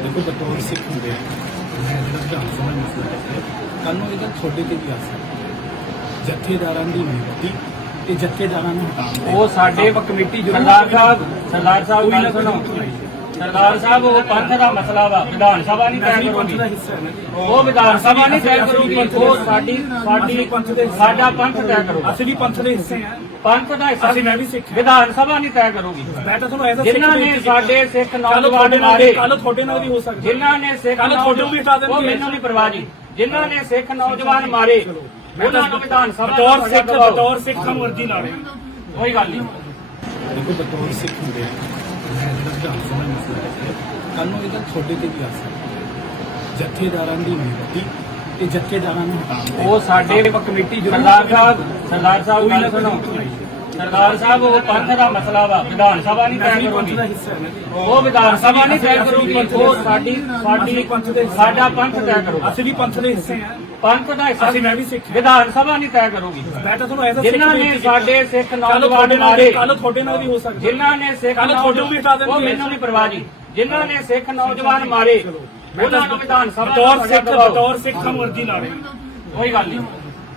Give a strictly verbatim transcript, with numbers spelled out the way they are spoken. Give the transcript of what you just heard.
देखो बतौर सिख होंगे मैं जो विधान सभा मसला है कल ਨੂੰ ਇਹ ਗੱਲ ਤੁਹਾਡੇ ਤੇ ਵੀ ਆ ਸਕਦੀ ਜਥੇਦਾਰਾਂ ਦੀ ਨਿਯੁਕਤੀ ਤੇ ਜਥੇਦਾਰਾਂ ਨੂੰ ਹਟਾਉਣ ਉਹ ਸਾਡੇ ਕਮੇਟੀ ਸਰਦਾਰ ਸਾਹਿਬ ਸਰਦਾਰ ਸਾਹਿਬ ਗੱਲ ਸੁਣੋ ਸਰਦਾਰ ਸਾਹਿਬ ਉਹ ਪੰਥ ਦਾ ਮਸਲਾ ਵਾ ਵਿਧਾਨ ਸਭਾ ਨਹੀਂ ਤੈਅ ਕਰੂਗੀ ਉਹ ਵਿਧਾਨ ਸਭਾ ਨਹੀਂ ਤੈਅ ਕਰੂਗੀ ਉਹ ਸਾਡੀ ਸਾਡੀ ਸਾਡਾ ਪੰਥ ਤੈਅ ਕਰੂਗਾ ਅਸੀਂ ਵੀ ਪੰਥ ਦੇ ਹਿੱਸੇ ਆ ਪੰਥ ਦਾ ਹਿੱਸਾ ਅਸੀਂ ਮੈਂ ਵੀ ਸਿੱਖ ਵਿਧਾਨ ਸਭਾ ਨਹੀਂ ਤੈਅ ਕਰੂਗੀ ਮੈਂ ਤਾਂ ਤੁਹਾਨੂੰ ਐਸਾ ਜਿਨ੍ਹਾਂ ਨੇ ਸਾਡੇ ਸਿੱਖ ਨੌਜਵਾਨ ਮਾਰੇ ਕੱਲ ਤੁਹਾਡੇ ਨਾਲ ਵੀ ਹੋ ਸਕਦਾ ਜਿਨ੍ਹਾਂ ਨੇ ਸਿੱਖ ਕੱਲ ਤੁਹਾਡੇ ਵੀ ਹਟਾ ਦੇਣਗੇ ਉਹ ਮੈਨੂੰ ਨਹੀਂ ਪਰਵਾਹ ਜੀ ਜਿਨ੍ਹਾਂ ਨੇ ਸਿੱਖ ਨੌਜਵਾਨ ਮਾਰੇ ਉਹਨਾਂ ਨੂੰ ਵਿਧਾਨ ਸਭਾ ਬਤੌਰ ਸਿੱਖ ਬਤੌਰ ਸਿੱਖ ਹਮ ਵਰਦੀ ਲਾ ਰਹੇ ਕੋਈ ਗੱਲ ਨਹੀਂ ਦੇਖੋ ਬਤੌਰ ਸਿੱਖ ਹੁੰਦੇ ਮੈਂ ਜਿਹੜਾ ਵਿਧਾਨ ਸਭਾ ਮਸਲਾ ਹੈ ਕੱਲ ਨੂੰ ਇਹ ਗੱਲ ਤੁਹਾਡੇ ਤੇ ਵੀ ਆ ਸਕਦੀ ਜਥੇਦਾਰਾਂ ਦੀ ਨਿਯੁਕਤੀ ਤੇ ਜਥੇਦਾਰਾਂ ਨੂੰ ਹਟਾਉਣ ਉਹ ਸਾਡੇ ਕਮੇਟੀ ਸਰਦਾਰ ਸਾਹਿਬ ਸਰਦਾਰ ਸਾਹਿਬ ਗੱਲ ਸੁਣੋ ਸਰਦਾਰ ਸਾਹਿਬ ਉਹ ਪੰਥ ਦਾ ਮਸਲਾ ਵਾ ਵਿਧਾਨ ਸਭਾ ਨਹੀਂ ਤੈਅ ਕਰੂਗੀ ਉਹ ਵਿਧਾਨ ਸਭਾ ਨਹੀਂ ਤੈਅ ਕਰੂਗੀ ਉਹ ਸਾਡੀ ਸਾਡੀ ਸਾਡਾ ਪੰਥ ਤੈਅ ਕਰੂਗਾ ਅਸੀਂ ਵੀ ਪੰਥ ਦੇ ਹਿੱਸੇ ਆ ਪੰਥ ਦਾ ਹਿੱਸਾ ਅਸੀਂ ਮੈਂ ਵੀ ਸਿੱਖ ਵਿਧਾਨ ਸਭਾ ਨਹੀਂ ਤੈਅ ਕਰੂਗੀ ਮੈਂ ਤਾਂ ਤੁਹਾਨੂੰ ਐਸਾ ਜਿਨ੍ਹਾਂ ਨੇ ਸਾਡੇ ਸਿੱਖ ਨੌਜਵਾਨ ਮਾਰੇ ਕੱਲ ਤੁਹਾਡੇ ਨਾਲ ਵੀ ਹੋ ਸਕਦਾ ਜਿਨ੍ਹਾਂ ਨੇ ਸਿੱਖ ਕੱਲ ਤੁਹਾਡੇ ਵੀ ਹਟਾ ਦੇਣਗੇ ਉਹ ਮੈਨੂੰ ਨਹੀਂ ਪਰਵਾਹ ਜੀ ਜਿਨ੍ਹਾਂ ਨੇ ਸਿੱਖ ਨੌਜਵਾਨ ਮਾਰੇ ਉਹਨਾਂ ਨੂੰ ਵਿਧਾਨ ਸਭਾ ਬਤੌਰ ਸਿੱਖ ਬਤੌਰ ਸਿੱਖ ਹਮ ਵਰਦੀ ਲਾ ਰਹੇ ਕੋਈ ਗੱਲ ਨਹੀਂ